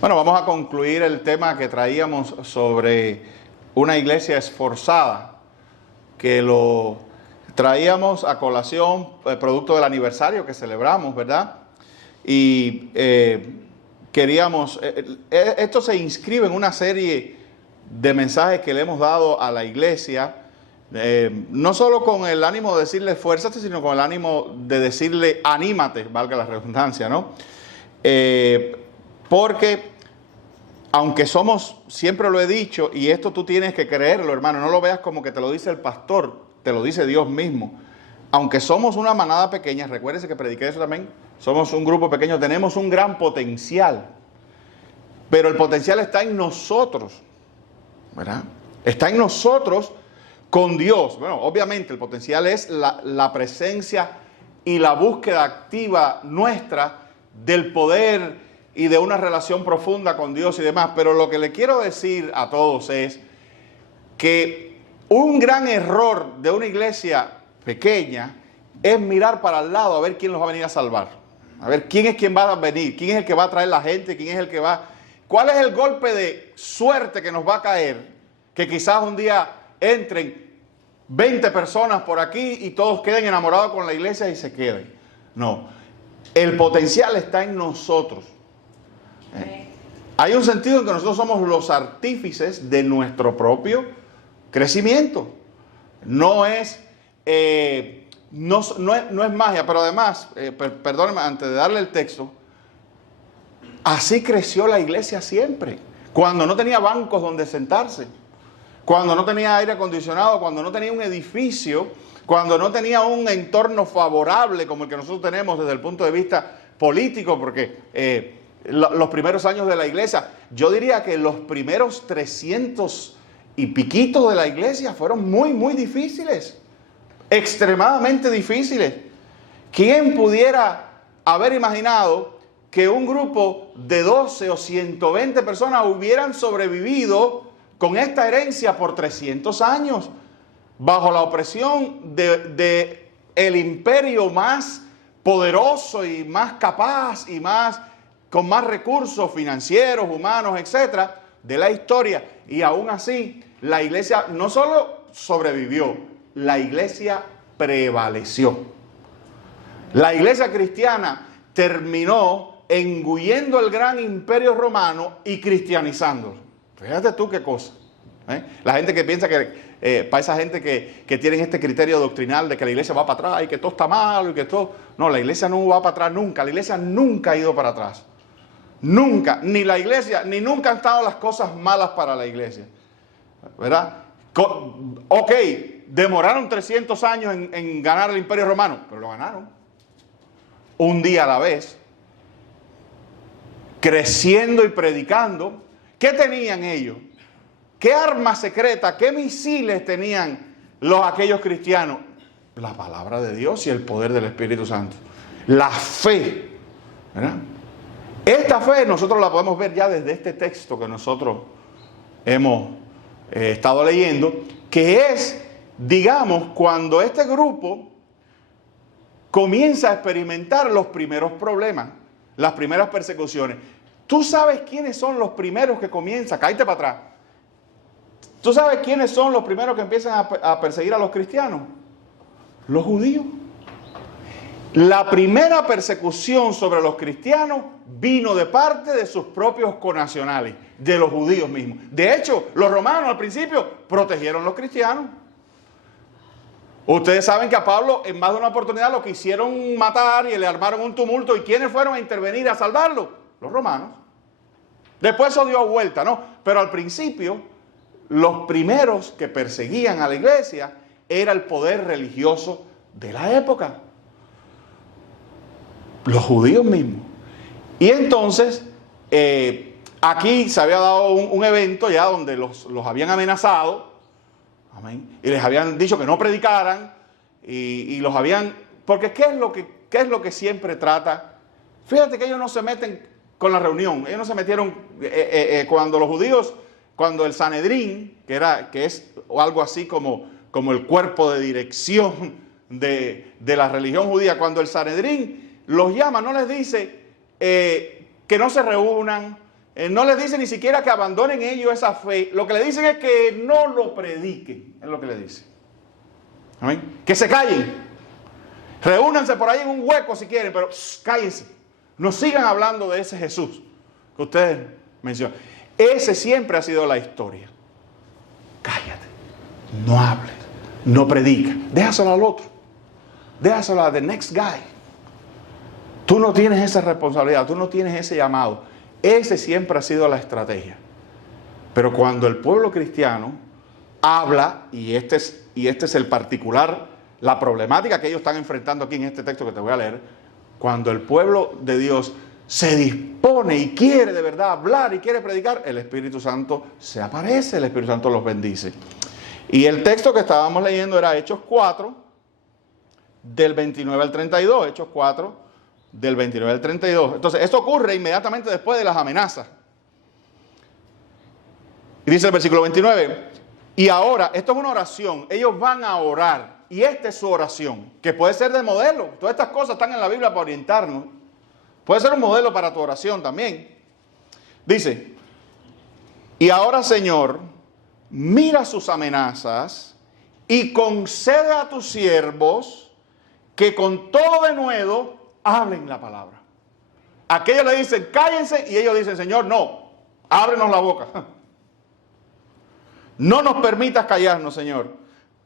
Bueno, vamos a concluir el tema que traíamos sobre una iglesia esforzada, que lo traíamos a colación, producto del aniversario que celebramos, ¿verdad? Y queríamos, esto se inscribe en una serie de mensajes que le hemos dado a la iglesia, no solo con el ánimo de decirle esfuérzate, sino con el ánimo de decirle anímate, valga la redundancia, ¿no? Porque aunque somos, siempre lo he dicho, y esto tú tienes que creerlo, hermano, no lo veas como que te lo dice el pastor, te lo dice Dios mismo. Aunque somos una manada pequeña, recuérdese que prediqué eso también, somos un grupo pequeño, tenemos un gran potencial, pero el potencial está en nosotros, ¿verdad? Está en nosotros con Dios. Bueno, obviamente el potencial es la presencia y la búsqueda activa nuestra del poder y de una relación profunda con Dios y demás. Pero lo que le quiero decir a todos es que un gran error de una iglesia pequeña es mirar para el lado a ver quién los va a venir a salvar. A ver quién es quien va a venir, quién es el que va a traer la gente, quién es el que va... ¿Cuál es el golpe de suerte que nos va a caer? Que quizás un día entren 20 personas por aquí y todos queden enamorados con la iglesia y se queden. No, el potencial está en nosotros. Hay un sentido en que nosotros somos los artífices de nuestro propio crecimiento. No es magia, pero además, perdónenme, antes de darle el texto, así creció la iglesia siempre. Cuando no tenía bancos donde sentarse, cuando no tenía aire acondicionado, cuando no tenía un edificio, cuando no tenía un entorno favorable como el que nosotros tenemos desde el punto de vista político, porque los primeros años de la iglesia, yo diría que los primeros 300 y piquitos de la iglesia fueron muy difíciles, extremadamente difíciles. ¿Quién pudiera haber imaginado que un grupo de 12 o 120 personas hubieran sobrevivido con esta herencia por 300 años, bajo la opresión de el imperio más poderoso y más capaz y con más recursos financieros, humanos, etcétera, de la historia? Y aún así, la iglesia no solo sobrevivió, la iglesia prevaleció. La iglesia cristiana terminó engullendo el gran imperio romano y cristianizándolo. Fíjate tú qué cosa. La gente que piensa que, para esa gente que tienen este criterio doctrinal de que la iglesia va para atrás y que todo está malo y que todo... No, la iglesia no va para atrás nunca. La iglesia nunca ha ido para atrás. Nunca. Ni la iglesia, ni nunca han estado las cosas malas para la iglesia. ¿Verdad? Ok, demoraron 300 años en ganar el imperio romano, pero lo ganaron. Un día a la vez. Creciendo y predicando. ¿Qué tenían ellos? ¿Qué armas secretas, qué misiles tenían aquellos cristianos? La palabra de Dios y el poder del Espíritu Santo. La fe, ¿verdad? Esta fe nosotros la podemos ver ya desde este texto que nosotros hemos estado leyendo, que es, digamos, cuando este grupo comienza a experimentar los primeros problemas, las primeras persecuciones. ¿Tú sabes quiénes son los primeros que comienzan? Cállate para atrás. ¿Tú sabes quiénes son los primeros que empiezan a perseguir a los cristianos? Los judíos. La primera persecución sobre los cristianos vino de parte de sus propios connacionales, de los judíos mismos. De hecho, los romanos al principio protegieron a los cristianos. Ustedes saben que a Pablo en más de una oportunidad lo quisieron matar y le armaron un tumulto. ¿Y quiénes fueron a intervenir a salvarlo? Los romanos. Después eso dio vuelta, ¿no? Pero al principio, los primeros que perseguían a la iglesia era el poder religioso de la época. Los judíos mismos. Y entonces, aquí se había dado un evento ya donde los habían amenazado. Amén. Y les habían dicho que no predicaran. Y los habían... Porque ¿qué es lo que siempre trata? Fíjate que ellos no se meten con la reunión. Ellos no se metieron... cuando los judíos... Cuando el Sanedrín, que es algo así como el cuerpo de dirección de la religión judía, cuando el Sanedrín los llama, no les dice que no se reúnan, no les dice ni siquiera que abandonen ellos esa fe. Lo que le dicen es que no lo prediquen. Es lo que le dicen. ¿Amén? Que se callen. Reúnanse por ahí en un hueco si quieren, pero cállense. No sigan hablando de ese Jesús que ustedes mencionan. Ese siempre ha sido la historia. Cállate. No hables. No predica. Déjaselo al otro. Déjaselo a the next guy. Tú no tienes esa responsabilidad. Tú no tienes ese llamado. Ese siempre ha sido la estrategia. Pero cuando el pueblo cristiano habla, y este es el particular, la problemática que ellos están enfrentando aquí en este texto que te voy a leer, cuando el pueblo de Dios se dispone y quiere de verdad hablar y quiere predicar, el Espíritu Santo se aparece, el Espíritu Santo los bendice. Y el texto que estábamos leyendo era Hechos 4, del 29 al 32, Hechos 4, del 29 al 32. Entonces, esto ocurre inmediatamente después de las amenazas. Y dice el versículo 29, y ahora, esto es una oración, ellos van a orar, y esta es su oración, que puede ser de modelo. Todas estas cosas están en la Biblia para orientarnos. Puede ser un modelo para tu oración también. Dice, y ahora, Señor, mira sus amenazas y concede a tus siervos que con todo denuedo hablen la palabra. Aquellos le dicen, cállense, y ellos dicen, Señor, no, ábrenos la boca. No nos permitas callarnos, Señor.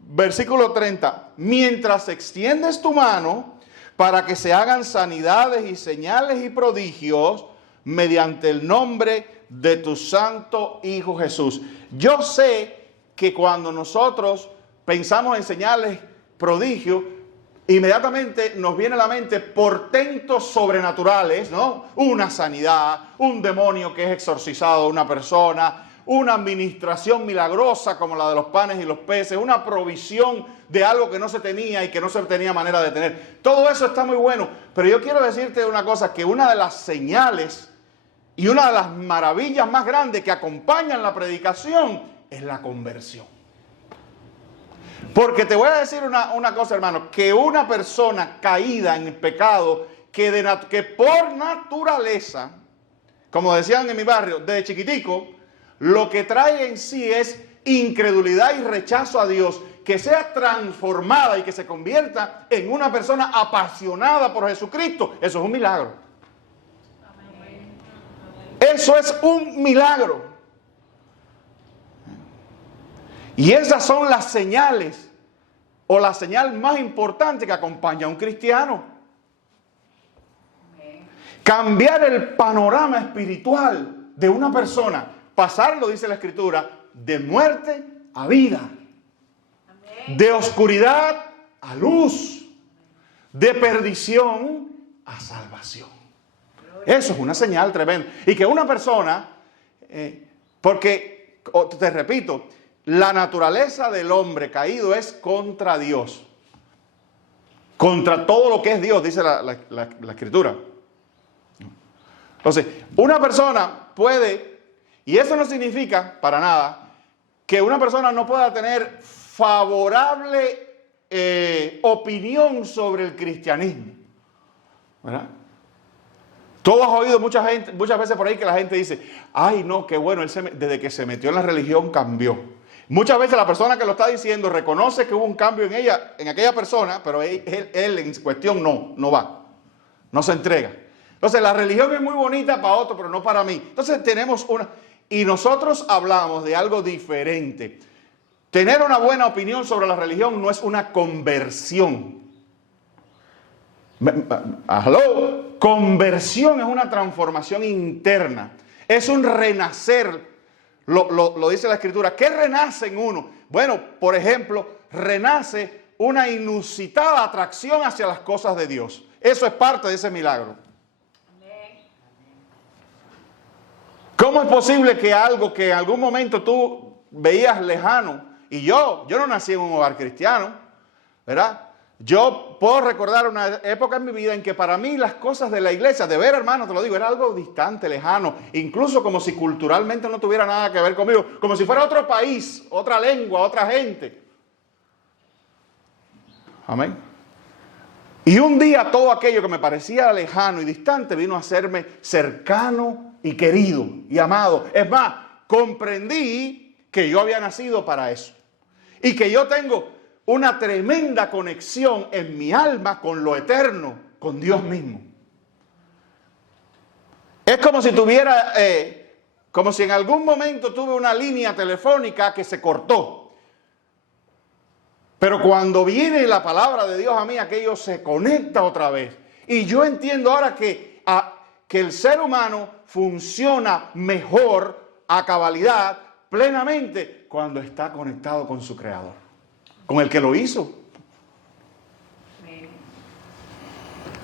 Versículo 30, mientras extiendes tu mano para que se hagan sanidades y señales y prodigios mediante el nombre de tu santo Hijo Jesús. Yo sé que cuando nosotros pensamos en señales, prodigios, inmediatamente nos viene a la mente portentos sobrenaturales, ¿no? Una sanidad, un demonio que es exorcizado de una persona, una administración milagrosa como la de los panes y los peces, una provisión de algo que no se tenía y que no se tenía manera de tener. Todo eso está muy bueno, pero yo quiero decirte una cosa, que una de las señales y una de las maravillas más grandes que acompañan la predicación es la conversión. Porque te voy a decir una cosa, hermano, que una persona caída en el pecado, que por naturaleza, como decían en mi barrio, desde chiquitico, lo que trae en sí es incredulidad y rechazo a Dios, que sea transformada y que se convierta en una persona apasionada por Jesucristo, eso es un milagro. Eso es un milagro. Y esas son las señales, o la señal más importante que acompaña a un cristiano. Cambiar el panorama espiritual de una persona, pasarlo, dice la Escritura, de muerte a vida, de oscuridad a luz, de perdición a salvación. Eso es una señal tremenda. Y que una persona, porque, te repito, la naturaleza del hombre caído es contra Dios. Contra todo lo que es Dios, dice la Escritura. Entonces, una persona puede, y eso no significa para nada, que una persona no pueda tener favorable opinión sobre el cristianismo. ¿Verdad? Tú has oído muchas veces por ahí que la gente dice, ay no, qué bueno, desde que se metió en la religión cambió. Muchas veces la persona que lo está diciendo reconoce que hubo un cambio en aquella persona, pero él en cuestión no va, no se entrega. Entonces la religión es muy bonita para otro, pero no para mí. Entonces tenemos y nosotros hablamos de algo diferente. Tener una buena opinión sobre la religión no es una conversión. ¿Hello? Conversión es una transformación interna, es un renacer. Lo dice la Escritura. ¿Qué renace en uno? Bueno, por ejemplo, renace una inusitada atracción hacia las cosas de Dios. Eso es parte de ese milagro. ¿Cómo es posible que algo que en algún momento tú veías lejano, y yo no nací en un hogar cristiano, ¿verdad? Yo puedo recordar una época en mi vida en que para mí las cosas de la iglesia, de ver, hermano, te lo digo, era algo distante, lejano, incluso como si culturalmente no tuviera nada que ver conmigo, como si fuera otro país, otra lengua, otra gente. Amén. Y un día todo aquello que me parecía lejano y distante vino a serme cercano y querido y amado. Es más, comprendí que yo había nacido para eso. Y que yo tengo una tremenda conexión en mi alma con lo eterno, con Dios mismo. Es como si tuviera, como si en algún momento tuve una línea telefónica que se cortó. Pero cuando viene la palabra de Dios a mí, aquello se conecta otra vez. Y yo entiendo ahora que el ser humano funciona mejor, a cabalidad, plenamente, cuando está conectado con su Creador, con el que lo hizo.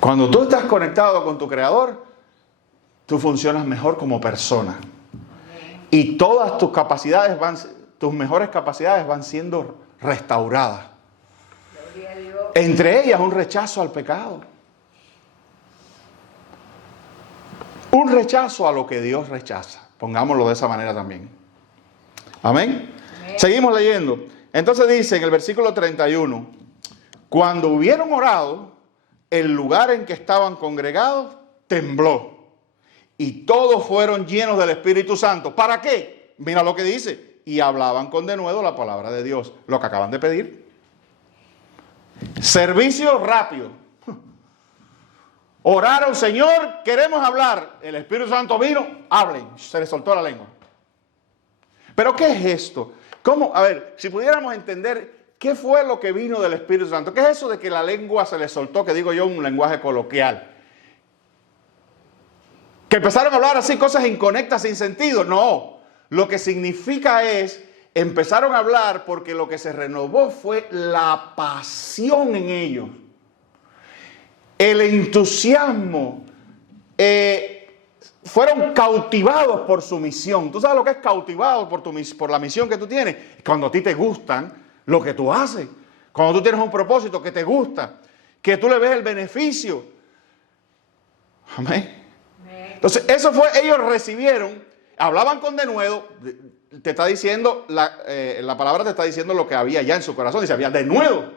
Cuando tú estás conectado con tu Creador, tú funcionas mejor como persona. Y todas tus capacidades tus mejores capacidades van siendo restauradas. Entre ellas un rechazo al pecado. Un rechazo a lo que Dios rechaza. Pongámoslo de esa manera también. Amén. Seguimos leyendo. Entonces dice en el versículo 31, cuando hubieron orado, el lugar en que estaban congregados tembló. Y todos fueron llenos del Espíritu Santo. ¿Para qué? Mira lo que dice. Y hablaban con denuedo la palabra de Dios. Lo que acaban de pedir. Servicio rápido. Oraron, Señor, queremos hablar. El Espíritu Santo vino, hablen. Se les soltó la lengua. ¿Pero qué es esto? ¿Cómo? A ver, si pudiéramos entender qué fue lo que vino del Espíritu Santo. ¿Qué es eso de que la lengua se les soltó? Que digo yo, un lenguaje coloquial. Que empezaron a hablar así, cosas inconectas, sin sentido. No, lo que significa es, empezaron a hablar porque lo que se renovó fue la pasión en ellos. El entusiasmo. Fueron cautivados por su misión. ¿Tú sabes lo que es cautivado por la misión que tú tienes? Cuando a ti te gustan lo que tú haces. Cuando tú tienes un propósito que te gusta. Que tú le ves el beneficio. Amén. Entonces, eso fue, ellos recibieron, hablaban con denuedo, te está diciendo, la palabra te está diciendo lo que había ya en su corazón, dice, había denuedo,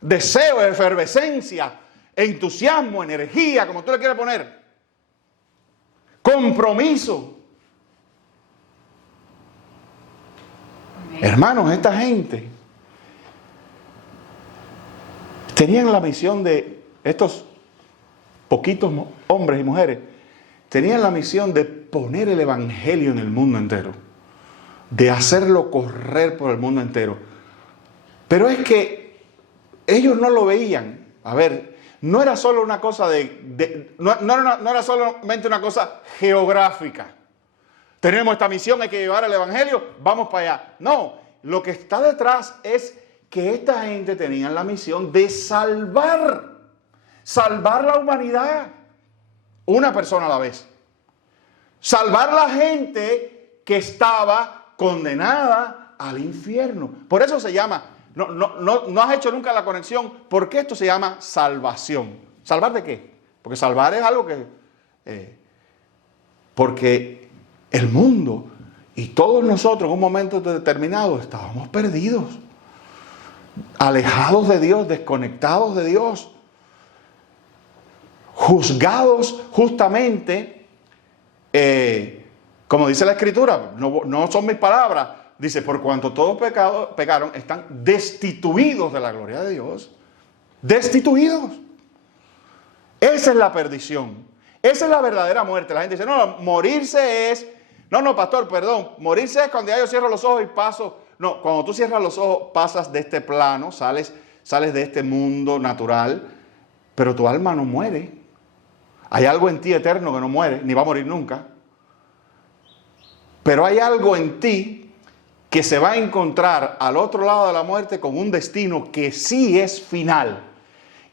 deseo, efervescencia, entusiasmo, energía, como tú le quieras poner, compromiso. Amén. Hermanos, esta gente tenían la misión de estos poquitos hombres y mujeres, tenían la misión de poner el evangelio en el mundo entero, de hacerlo correr por el mundo entero. Pero es que ellos no lo veían. A ver, no era solo una cosa no era solamente una cosa geográfica. Tenemos esta misión, hay que llevar el evangelio, vamos para allá. No, lo que está detrás es que esta gente tenía la misión de salvar la humanidad, una persona a la vez. Salvar la gente que estaba condenada al infierno. Por eso se llama, no has hecho nunca la conexión, ¿por qué esto se llama salvación? ¿Salvar de qué? Porque salvar es algo que... porque el mundo y todos nosotros en un momento determinado estábamos perdidos, alejados de Dios, desconectados de Dios, juzgados justamente, como dice la Escritura, no son mis palabras, dice, por cuanto todos pecaron, están destituidos de la gloria de Dios. Destituidos. Esa es la perdición. Esa es la verdadera muerte. La gente dice, no, morirse es... No, pastor, perdón. Morirse es cuando ya yo cierro los ojos y paso... No, cuando tú cierras los ojos, pasas de este plano, sales de este mundo natural, pero tu alma no muere. Hay algo en ti eterno que no muere, ni va a morir nunca. Pero hay algo en ti que se va a encontrar al otro lado de la muerte con un destino que sí es final.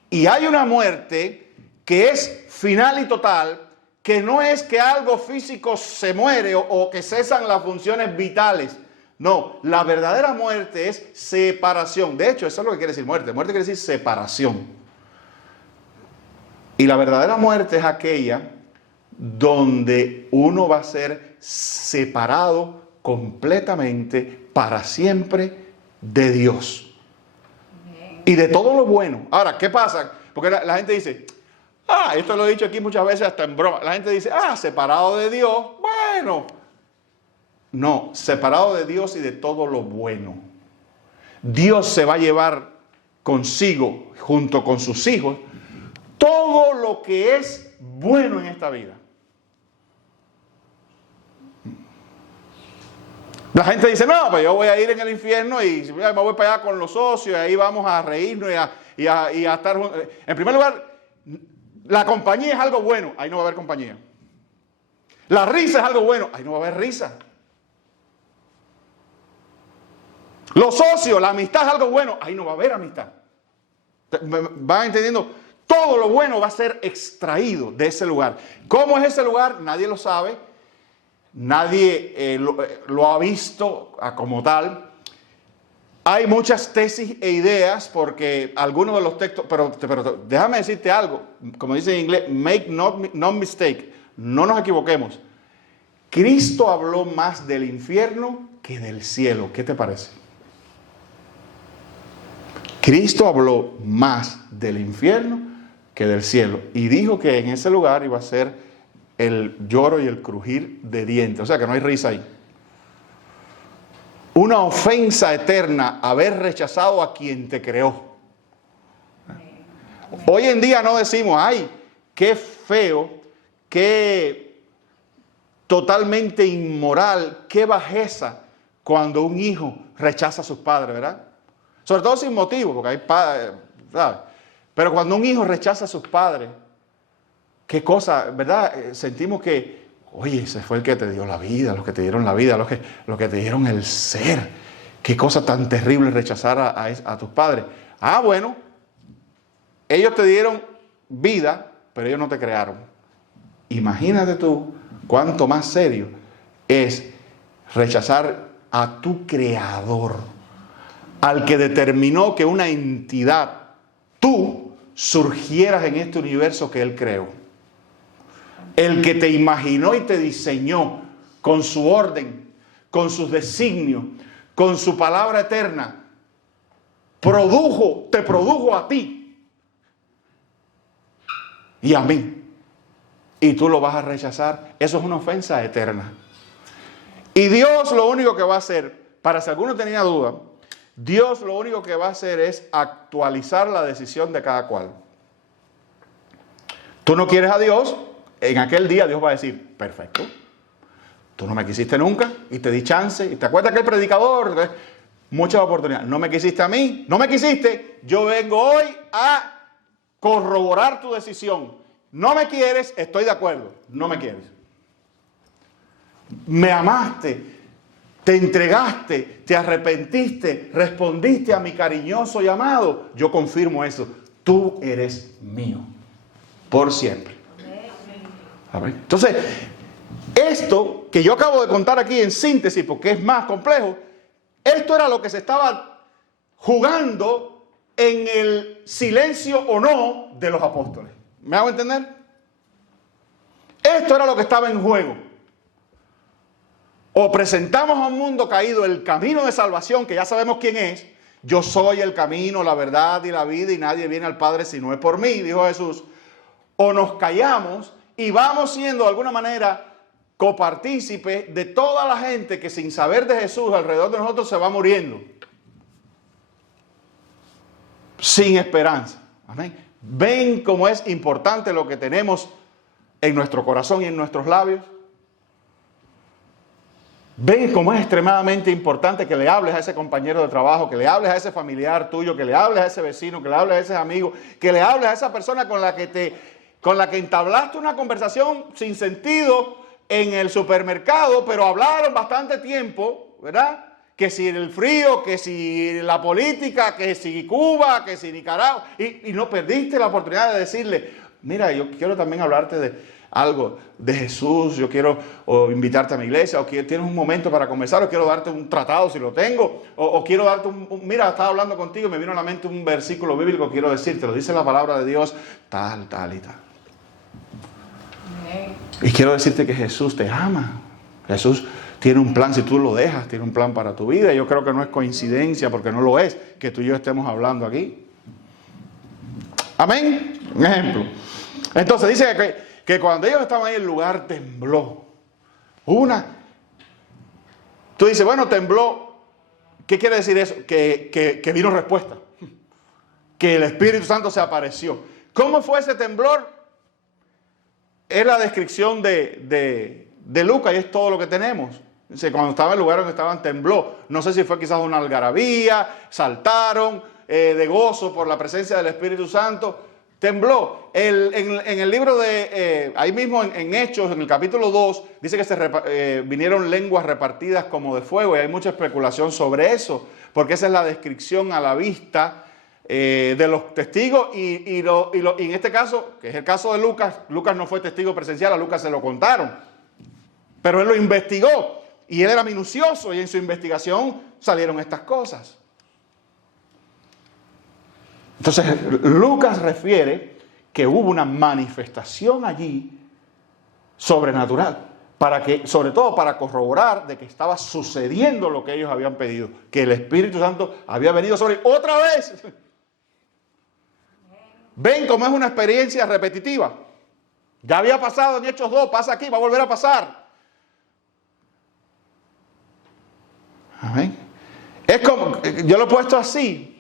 Y hay una muerte que es final y total, que no es que algo físico se muere o que cesan las funciones vitales. No, la verdadera muerte es separación. De hecho, eso es lo que quiere decir muerte. Muerte quiere decir separación. Y la verdadera muerte es aquella donde uno va a ser separado completamente para siempre de Dios. Y de todo lo bueno. Ahora, ¿qué pasa? Porque la gente dice, Esto lo he dicho aquí muchas veces hasta en broma. La gente dice, separado de Dios. Bueno, no, separado de Dios y de todo lo bueno. Dios se va a llevar consigo, junto con sus hijos, todo lo que es bueno en esta vida. La gente dice, no, pues yo voy a ir en el infierno y me voy para allá con los socios y ahí vamos a reírnos y a estar juntos. En primer lugar, la compañía es algo bueno, ahí no va a haber compañía. La risa es algo bueno, ahí no va a haber risa. Los socios, la amistad es algo bueno, ahí no va a haber amistad. ¿Van entendiendo? Todo lo bueno va a ser extraído de ese lugar. ¿Cómo es ese lugar? Nadie lo sabe. Nadie lo ha visto como tal. Hay muchas tesis e ideas porque algunos de los textos, pero déjame decirte algo, como dice en inglés, make no mistake, no nos equivoquemos. Cristo habló más del infierno que del cielo. ¿Qué te parece? Cristo habló más del infierno que del cielo y dijo que en ese lugar iba a ser el lloro y el crujir de dientes, o sea que no hay risa ahí. Una ofensa eterna haber rechazado a quien te creó. Hoy en día no decimos, ay, qué feo, qué totalmente inmoral, qué bajeza cuando un hijo rechaza a sus padres, ¿verdad? Sobre todo sin motivo, porque hay padres, ¿sabes? Pero cuando un hijo rechaza a sus padres, qué cosa, ¿verdad? Sentimos que, oye, ese fue el que te dio la vida, los que te dieron la vida, los que te dieron el ser. Qué cosa tan terrible rechazar a tus padres. Bueno, ellos te dieron vida, pero ellos no te crearon. Imagínate tú cuánto más serio es rechazar a tu creador, al que determinó que una entidad, tú, surgieras en este universo que él creó. El que te imaginó y te diseñó con su orden, con sus designios, con su palabra eterna, te produjo a ti y a mí. Y tú lo vas a rechazar. Eso es una ofensa eterna. Y Dios lo único que va a hacer, para si alguno tenía duda, Dios lo único que va a hacer es actualizar la decisión de cada cual. Tú no quieres a Dios, en aquel día Dios va a decir, perfecto, tú no me quisiste nunca y te di chance. Y te acuerdas que el predicador, muchas oportunidades, no me quisiste a mí, no me quisiste, yo vengo hoy a corroborar tu decisión. No me quieres, estoy de acuerdo, no me quieres. Me amaste, te entregaste, te arrepentiste, respondiste a mi cariñoso llamado. Yo confirmo eso. Tú eres mío. Por siempre. Entonces, esto que yo acabo de contar aquí en síntesis, porque es más complejo, esto era lo que se estaba jugando en el silencio o no de los apóstoles. ¿Me hago entender? Esto era lo que estaba en juego. O presentamos a un mundo caído el camino de salvación, que ya sabemos quién es. Yo soy el camino, la verdad y la vida, y nadie viene al Padre si no es por mí, dijo Jesús. O nos callamos y vamos siendo de alguna manera copartícipes de toda la gente que sin saber de Jesús alrededor de nosotros se va muriendo. Sin esperanza. Amén. ¿Ven cómo es importante lo que tenemos en nuestro corazón y en nuestros labios? ¿Ven cómo es extremadamente importante que le hables a ese compañero de trabajo, que le hables a ese familiar tuyo, que le hables a ese vecino, que le hables a ese amigo, que le hables a esa persona con la que entablaste una conversación sin sentido en el supermercado, pero hablaron bastante tiempo, ¿verdad? Que si el frío, que si la política, que si Cuba, que si Nicaragua, y no perdiste la oportunidad de decirle, mira, yo quiero también hablarte de algo de Jesús, yo quiero invitarte a mi iglesia, o tienes un momento para conversar, o quiero darte un tratado si lo tengo, o quiero darte mira, estaba hablando contigo y me vino a la mente un versículo bíblico, quiero decirte, lo dice la palabra de Dios, tal, tal y tal. Y quiero decirte que Jesús te ama. Jesús tiene un plan, si tú lo dejas, tiene un plan para tu vida. Yo creo que no es coincidencia, porque no lo es, que tú y yo estemos hablando aquí. Amén. Un ejemplo. Entonces dice que cuando ellos estaban ahí el lugar tembló. Tú dices, bueno, tembló. ¿Qué quiere decir eso? Que vino respuesta. Que el Espíritu Santo se apareció. ¿Cómo fue ese temblor? Es la descripción de Lucas y es todo lo que tenemos. Dice, cuando estaba en el lugar donde estaban tembló. No sé si fue quizás una algarabía, saltaron de gozo por la presencia del Espíritu Santo. Tembló. En el libro de, ahí mismo en Hechos, en el capítulo 2, dice que vinieron lenguas repartidas como de fuego, y hay mucha especulación sobre eso, porque esa es la descripción a la vista de los testigos, y en este caso, que es el caso de Lucas, Lucas no fue testigo presencial, a Lucas se lo contaron, pero él lo investigó, y él era minucioso, y en su investigación salieron estas cosas. Entonces, Lucas refiere que hubo una manifestación allí sobrenatural, sobre todo para corroborar de que estaba sucediendo lo que ellos habían pedido, que el Espíritu Santo había venido sobre ellos otra vez. Ven cómo es una experiencia repetitiva. Ya había pasado en Hechos 2, pasa aquí, va a volver a pasar. Amén. Es como, yo lo he puesto así.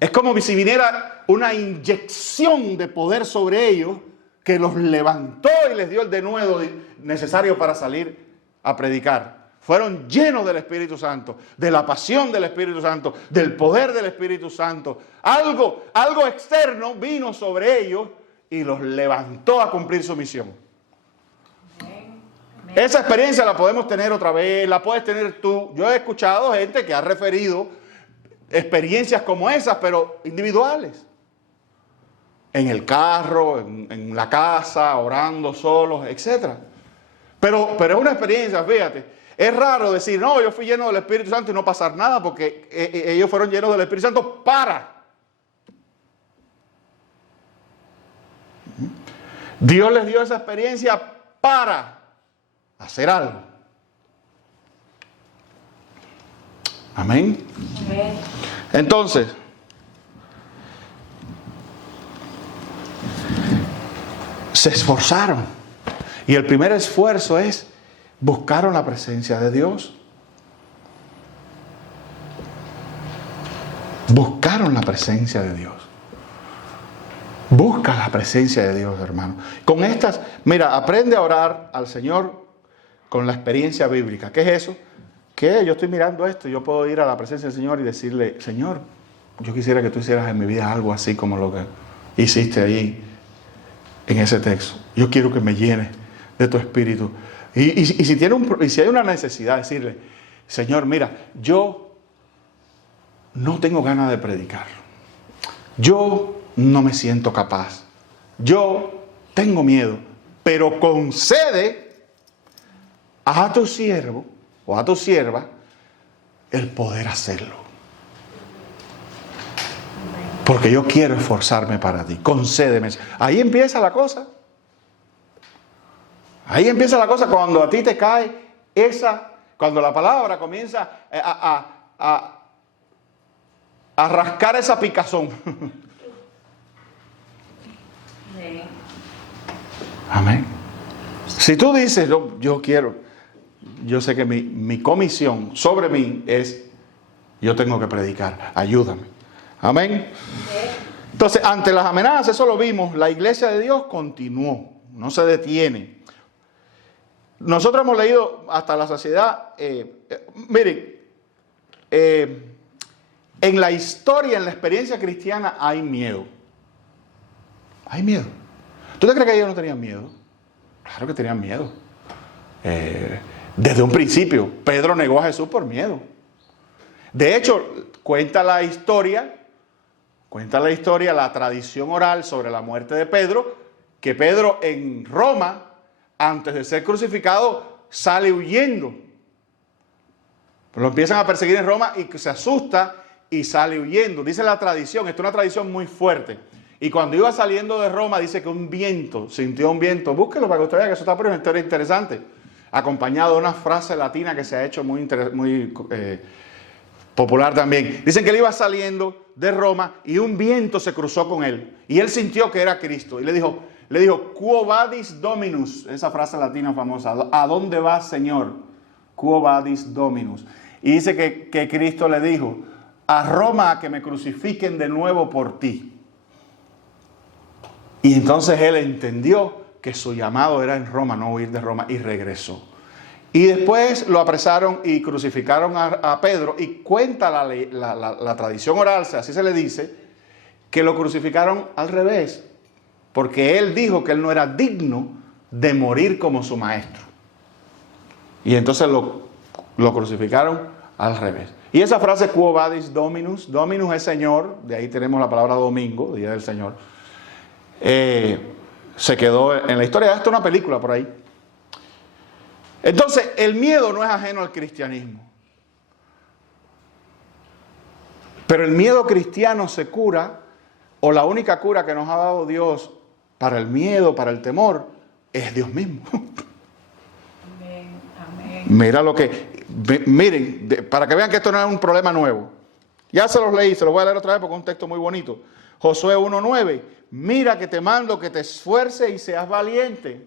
Es como si viniera una inyección de poder sobre ellos que los levantó y les dio el denuedo necesario para salir a predicar. Fueron llenos del Espíritu Santo, de la pasión del Espíritu Santo, del poder del Espíritu Santo. Algo externo vino sobre ellos y los levantó a cumplir su misión. Esa experiencia la podemos tener otra vez, la puedes tener tú. Yo he escuchado gente que ha referido experiencias como esas, pero individuales. En el carro, en la casa, orando solos, etc. Pero es una experiencia, fíjate. Es raro decir, no, yo fui lleno del Espíritu Santo y no pasar nada, porque ellos fueron llenos del Espíritu Santo para. Dios les dio esa experiencia para hacer algo. Amén. Amén. Entonces, se esforzaron. Y el primer esfuerzo es, buscaron la presencia de Dios. Buscaron la presencia de Dios. Busca la presencia de Dios, hermano. Con estas, mira, aprende a orar al Señor con la experiencia bíblica. ¿Qué es eso? Que yo estoy mirando esto, yo puedo ir a la presencia del Señor y decirle, Señor, yo quisiera que tú hicieras en mi vida algo así como lo que hiciste ahí en ese texto. Yo quiero que me llenes de tu espíritu. Y si hay una necesidad, decirle, Señor, mira, yo no tengo ganas de predicar. Yo no me siento capaz. Yo tengo miedo. Pero concede a tu siervo o a tu sierva el poder hacerlo. Porque yo quiero esforzarme para ti. Concédeme. Ahí empieza la cosa. Ahí empieza la cosa cuando a ti te cae cuando la palabra comienza a rascar esa picazón. Amén. Si tú dices, yo quiero, yo sé que mi comisión sobre mí es, yo tengo que predicar, ayúdame. Amén. Entonces, ante las amenazas, eso lo vimos, la iglesia de Dios continuó, no se detiene. Nosotros hemos leído hasta la saciedad, miren, en la historia, en la experiencia cristiana hay miedo. Hay miedo. ¿Tú te crees que ellos no tenían miedo? Claro que tenían miedo. Desde un principio, Pedro negó a Jesús por miedo. De hecho, cuenta la historia, la tradición oral sobre la muerte de Pedro, que Pedro en Roma, antes de ser crucificado, sale huyendo. Lo empiezan a perseguir en Roma y se asusta y sale huyendo. Dice la tradición, esto es una tradición muy fuerte. Y cuando iba saliendo de Roma, dice que sintió un viento. Búsquelo para que usted vea que eso está por una historia interesante. Acompañado de una frase latina que se ha hecho muy popular también. Dicen que él iba saliendo de Roma y un viento se cruzó con él. Y él sintió que era Cristo. Y le dijo, Le dijo, Quo vadis Dominus, esa frase latina famosa, ¿a dónde vas, Señor? Quo vadis Dominus. Y dice que Cristo le dijo, a Roma, a que me crucifiquen de nuevo por ti. Y entonces él entendió que su llamado era en Roma, no huir de Roma, y regresó. Y después lo apresaron y crucificaron a Pedro, y cuenta la tradición oral, así se le dice, que lo crucificaron al revés, porque él dijo que él no era digno de morir como su maestro. Y entonces lo crucificaron al revés. Y esa frase, Quo vadis Dominus, Dominus es Señor, de ahí tenemos la palabra domingo, Día del Señor, se quedó en la historia. Esto es una película por ahí. Entonces, el miedo no es ajeno al cristianismo. Pero el miedo cristiano se cura, o la única cura que nos ha dado Dios para el miedo, para el temor, es Dios mismo. Amén, amén. Mira lo que... Miren, para que vean que esto no es un problema nuevo. Ya se los leí, se los voy a leer otra vez porque es un texto muy bonito. Josué 1:9. Mira que te mando que te esfuerces y seas valiente.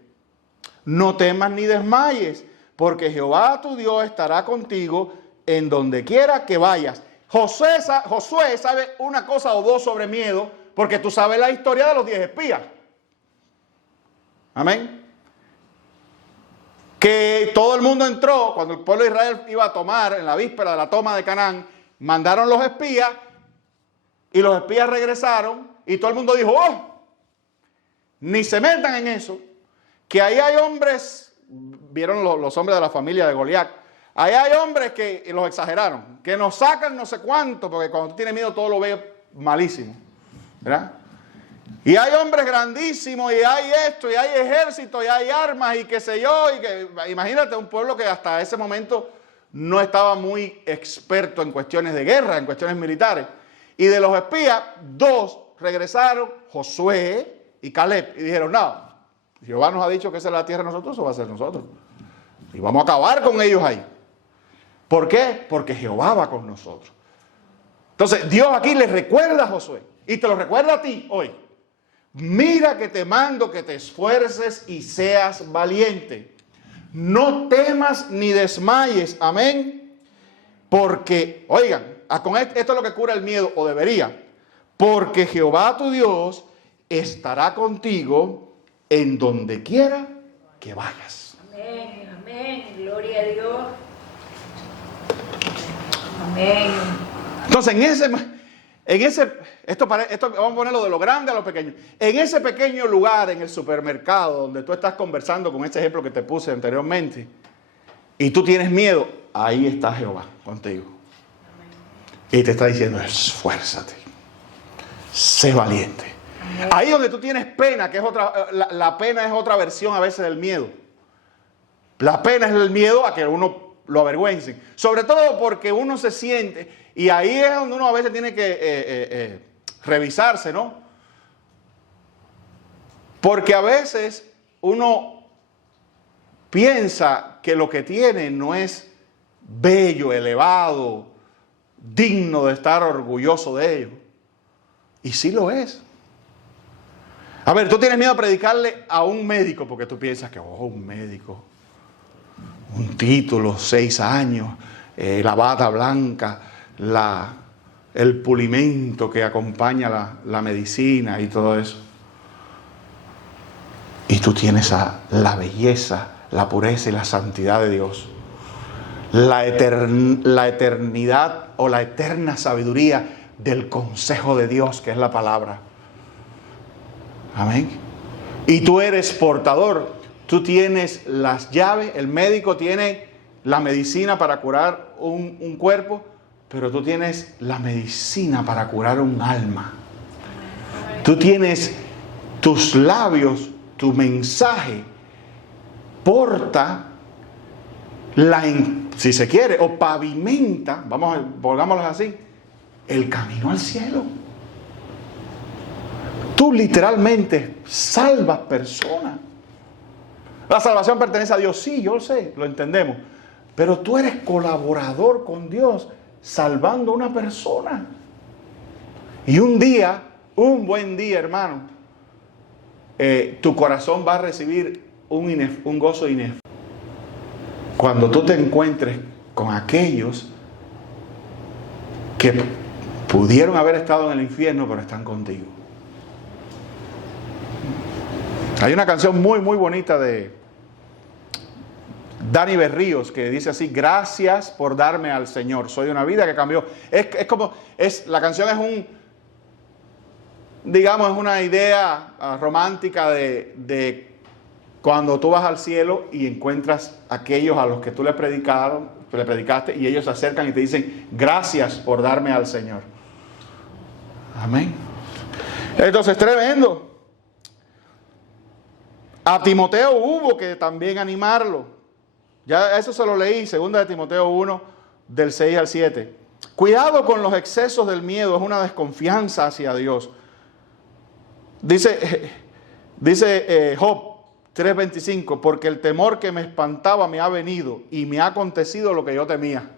No temas ni desmayes, porque Jehová tu Dios estará contigo en donde quiera que vayas. Josué sabe una cosa o dos sobre miedo, porque tú sabes la historia de los 10 espías. Amén. Que todo el mundo entró, cuando el pueblo de Israel iba a tomar, en la víspera de la toma de Canaán, mandaron los espías, y los espías regresaron, y todo el mundo dijo, oh, ni se metan en eso, que ahí hay hombres, vieron los hombres de la familia de Goliat, ahí hay hombres que los exageraron, que nos sacan no sé cuánto, porque cuando tú tienes miedo todo lo ves malísimo, ¿verdad? Y hay hombres grandísimos, y hay esto, y hay ejército, y hay armas, y qué sé yo, y que, imagínate un pueblo que hasta ese momento no estaba muy experto en cuestiones de guerra, en cuestiones militares. Y de los espías, 2 regresaron, Josué y Caleb, y dijeron, no, Jehová nos ha dicho que esa es la tierra de nosotros, eso va a ser nosotros. Y vamos a acabar con ellos ahí. ¿Por qué? Porque Jehová va con nosotros. Entonces, Dios aquí les recuerda a Josué, y te lo recuerda a ti hoy. Mira que te mando que te esfuerces y seas valiente. No temas ni desmayes. Amén. Porque, oigan, esto es lo que cura el miedo, o debería. Porque Jehová tu Dios estará contigo en donde quiera que vayas. Amén, amén. Gloria a Dios. Amén. Entonces, esto vamos a ponerlo de lo grande a lo pequeño. En ese pequeño lugar, en el supermercado, donde tú estás conversando con este ejemplo que te puse anteriormente, y tú tienes miedo, ahí está Jehová contigo. Y te está diciendo, esfuérzate, sé valiente. Amén. Ahí donde tú tienes pena, que es la pena es otra versión a veces del miedo. La pena es el miedo a que uno lo avergüencen. Sobre todo porque uno se siente, y ahí es donde uno a veces tiene que revisarse, ¿no? Porque a veces uno piensa que lo que tiene no es bello, elevado, digno de estar orgulloso de ello. Y sí lo es. A ver, tú tienes miedo a predicarle a un médico porque tú piensas que, un médico, un título, 6 años, la bata blanca, el pulimento que acompaña la medicina y todo eso. Y tú tienes la belleza, la pureza y la santidad de Dios. La eternidad o la eterna sabiduría del consejo de Dios, que es la palabra. Amén. Y tú eres portador. Tú tienes las llaves. El médico tiene la medicina para curar un cuerpo, pero tú tienes la medicina para curar un alma. Tú tienes tus labios, tu mensaje porta si se quiere, o pavimenta, pongámoslo así, el camino al cielo. Tú literalmente salvas personas. La salvación pertenece a Dios, sí, yo lo sé, lo entendemos. Pero tú eres colaborador con Dios, salvando a una persona. Y un buen día, hermano, tu corazón va a recibir un gozo inefable. Cuando tú te encuentres con aquellos que pudieron haber estado en el infierno, pero están contigo. Hay una canción muy, muy bonita de Dani Berríos que dice así: gracias por darme al Señor, soy una vida que cambió. La canción es digamos, es una idea romántica de cuando tú vas al cielo y encuentras a aquellos a los que tú le predicaste, y ellos se acercan y te dicen: gracias por darme al Señor. Amén. Entonces, tremendo. A Timoteo hubo que también animarlo. Ya eso se lo leí, 2 de Timoteo 1, del 6 al 7. Cuidado con los excesos del miedo, es una desconfianza hacia Dios. Dice Job 3:25, porque el temor que me espantaba me ha venido y me ha acontecido lo que yo temía.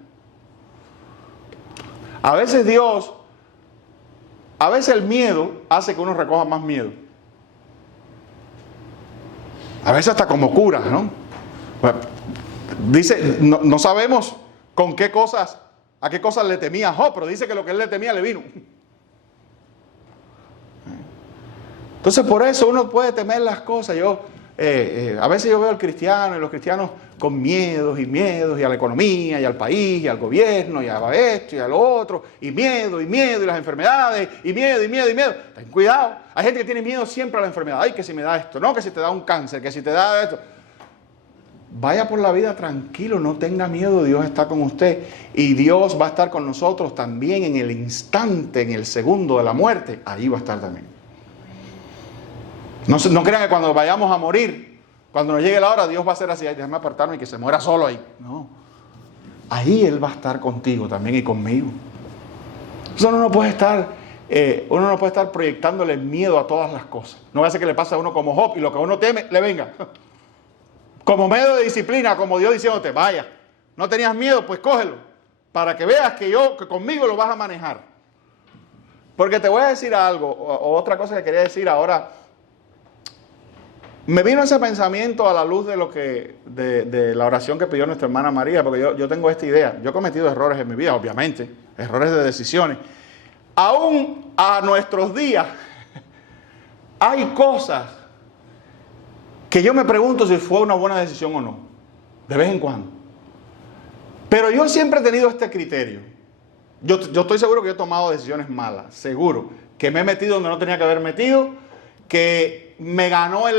A veces el miedo hace que uno recoja más miedo. A veces hasta como cura, ¿no? Bueno, dice, no sabemos a qué cosas le temía Job, pero dice que lo que él le temía le vino. Entonces por eso uno puede temer las cosas. A veces yo veo al cristiano y los cristianos con miedos y a la economía y al país y al gobierno y a esto y a lo otro, y miedo y las enfermedades y miedo. Ten cuidado. Hay gente que tiene miedo siempre a la enfermedad. Ay, que si me da esto, no, que si te da un cáncer, que si te da esto. Vaya por la vida tranquilo, no tenga miedo, Dios está con usted y Dios va a estar con nosotros también en el instante, en el segundo de la muerte. Ahí va a estar también. No crean que cuando vayamos a morir, cuando nos llegue la hora, Dios va a hacer así: déjame apartarme y que se muera solo ahí. No. Ahí Él va a estar contigo también y conmigo. Eso uno no puede estar proyectándole miedo a todas las cosas. No va a ser que le pase a uno como Job y lo que uno teme le venga. Como medio de disciplina, como Dios diciéndote: vaya, no tenías miedo, pues cógelo, para que veas que conmigo lo vas a manejar. Porque te voy a decir algo, otra cosa que quería decir ahora. Me vino ese pensamiento a la luz de la oración que pidió nuestra hermana María, porque yo tengo esta idea. Yo he cometido errores en mi vida, obviamente, errores de decisiones. Aún a nuestros días hay cosas que yo me pregunto si fue una buena decisión o no, de vez en cuando. Pero yo siempre he tenido este criterio. Yo estoy seguro que yo he tomado decisiones malas, seguro, que me he metido donde no tenía que haber metido, que me ganó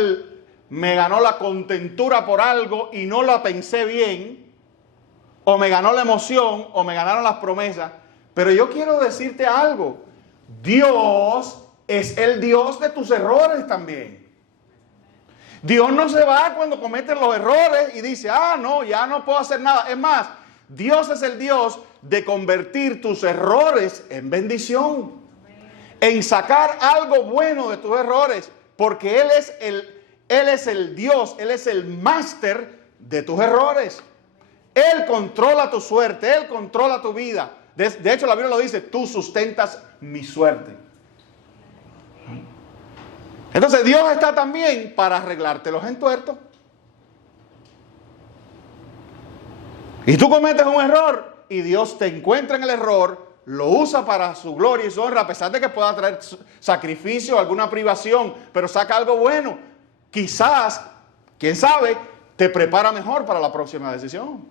la contentura por algo y no la pensé bien, o me ganó la emoción, o me ganaron las promesas. Pero yo quiero decirte algo: Dios es el Dios de tus errores también. Dios no se va cuando cometen los errores y dice: no, ya no puedo hacer nada. Es más, Dios es el Dios de convertir tus errores en bendición, en sacar algo bueno de tus errores, porque Él es el Dios, Él es el máster de tus errores. Él controla tu suerte, Él controla tu vida. De hecho, la Biblia lo dice: tú sustentas mi suerte. Entonces Dios está también para arreglarte los entuertos. Y tú cometes un error y Dios te encuentra en el error, lo usa para su gloria y su honra, a pesar de que pueda traer sacrificio, alguna privación, pero saca algo bueno. Quizás, quién sabe, te prepara mejor para la próxima decisión.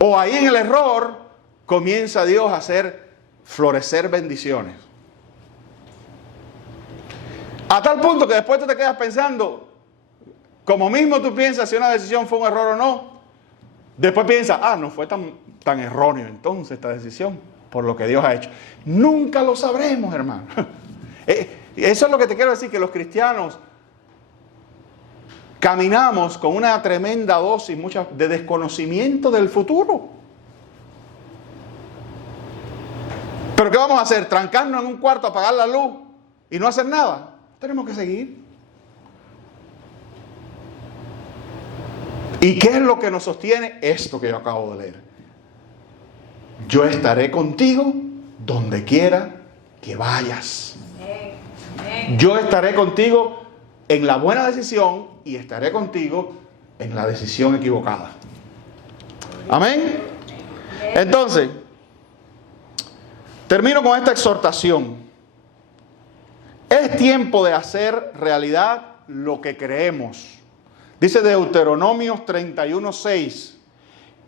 O ahí en el error comienza Dios a hacer florecer bendiciones. A tal punto que después tú te quedas pensando, como mismo tú piensas si una decisión fue un error o no. Después piensas: no fue tan erróneo entonces esta decisión, por lo que Dios ha hecho. Nunca lo sabremos, hermano. Eso es lo que te quiero decir, que los cristianos caminamos con una tremenda dosis de desconocimiento del futuro. ¿Pero qué vamos a hacer? ¿Trancarnos en un cuarto, apagar la luz y no hacer nada? Tenemos que seguir. ¿Y qué es lo que nos sostiene? Esto que yo acabo de leer: yo estaré contigo donde quiera que vayas. Yo estaré contigo en la buena decisión y estaré contigo en la decisión equivocada. Amén. Entonces, termino con esta exhortación. Es tiempo de hacer realidad lo que creemos. Dice Deuteronomios 31:6.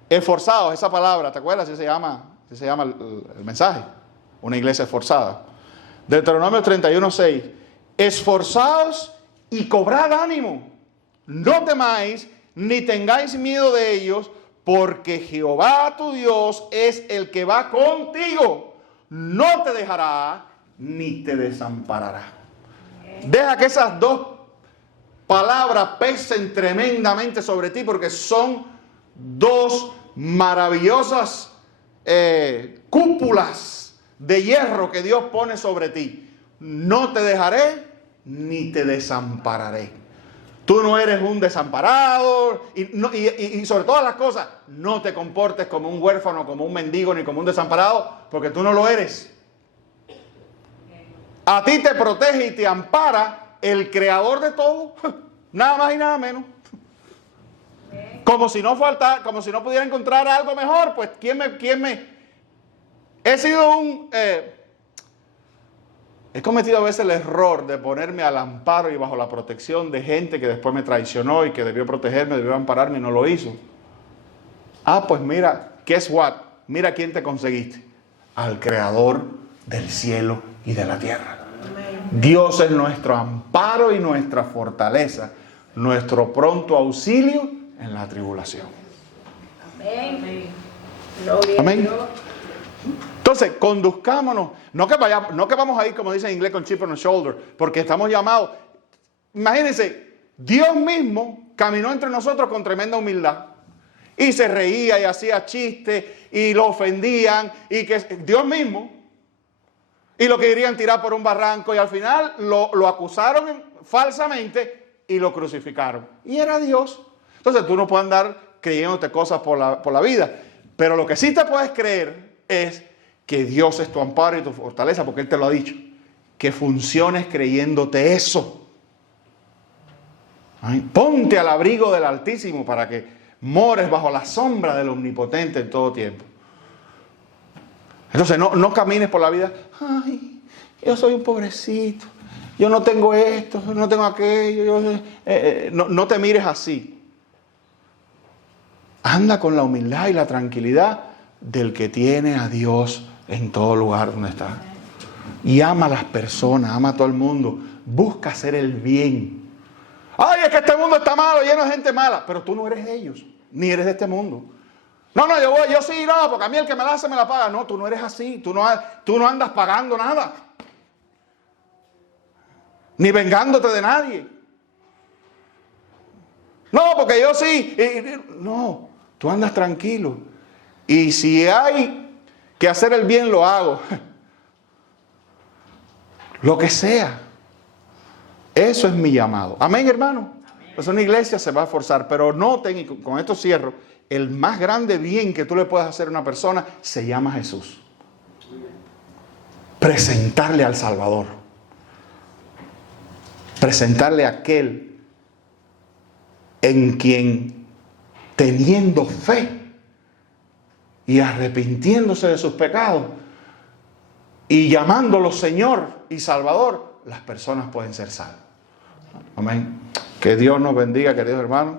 Esforzados, esa palabra, ¿te acuerdas? Así se llama el mensaje. Una iglesia esforzada. Deuteronomios 31:6. Esforzaos y cobrad ánimo. No temáis ni tengáis miedo de ellos, porque Jehová tu Dios es el que va contigo. No te dejará ni te desamparará. Deja que esas dos palabras pesen tremendamente sobre ti, porque son dos maravillosas cúpulas de hierro que Dios pone sobre ti. No te dejaré ni te desampararé. Tú no eres un desamparado y sobre todas las cosas, no te comportes como un huérfano, como un mendigo, ni como un desamparado, porque tú no lo eres. A ti te protege y te ampara el creador de todo, nada más y nada menos. Como si no pudiera encontrar algo mejor, pues he cometido a veces el error de ponerme al amparo y bajo la protección de gente que después me traicionó y que debió protegerme, debió ampararme y no lo hizo. Pues mira, guess what? Mira quién te conseguiste. Al creador del cielo y de la tierra. Dios es nuestro amparo y nuestra fortaleza, nuestro pronto auxilio en la tribulación. Amén. Gloria Amén. a Dios. Entonces, conduzcámonos, no que vamos a ir, como dice en inglés, con chip on the shoulder, porque estamos llamados. Imagínense, Dios mismo caminó entre nosotros con tremenda humildad. Y se reía y hacía chistes y lo ofendían. Y que Dios mismo. Y lo querían tirar por un barranco. Y al final lo acusaron falsamente y lo crucificaron. Y era Dios. Entonces tú no puedes andar creyéndote cosas por la vida. Pero lo que sí te puedes creer es que Dios es tu amparo y tu fortaleza, porque Él te lo ha dicho. Que funciones creyéndote eso. Ay, ponte al abrigo del Altísimo para que mores bajo la sombra del Omnipotente en todo tiempo. Entonces no camines por la vida. Ay, yo soy un pobrecito. Yo no tengo esto, no tengo aquello. No te mires así. Anda con la humildad y la tranquilidad del que tiene a Dios en todo lugar donde está. Y ama a las personas, ama a todo el mundo. Busca hacer el bien. Ay, es que este mundo está malo, lleno de gente mala. Pero tú no eres de ellos, ni eres de este mundo. No, yo sí, no, porque a mí el que me la hace me la paga. No, tú no eres así. Tú no andas pagando nada. Ni vengándote de nadie. No, porque yo sí. No, tú andas tranquilo. Y si hay que hacer el bien, lo hago. Lo que sea. Eso es mi llamado. Amén, hermano. Pues una iglesia se va a esforzar. Pero noten, y con esto cierro, el más grande bien que tú le puedes hacer a una persona se llama Jesús. Presentarle al Salvador. Presentarle a aquel en quien, teniendo fe y arrepintiéndose de sus pecados y llamándolo Señor y Salvador, las personas pueden ser salvas. Amén. Que Dios nos bendiga, queridos hermanos.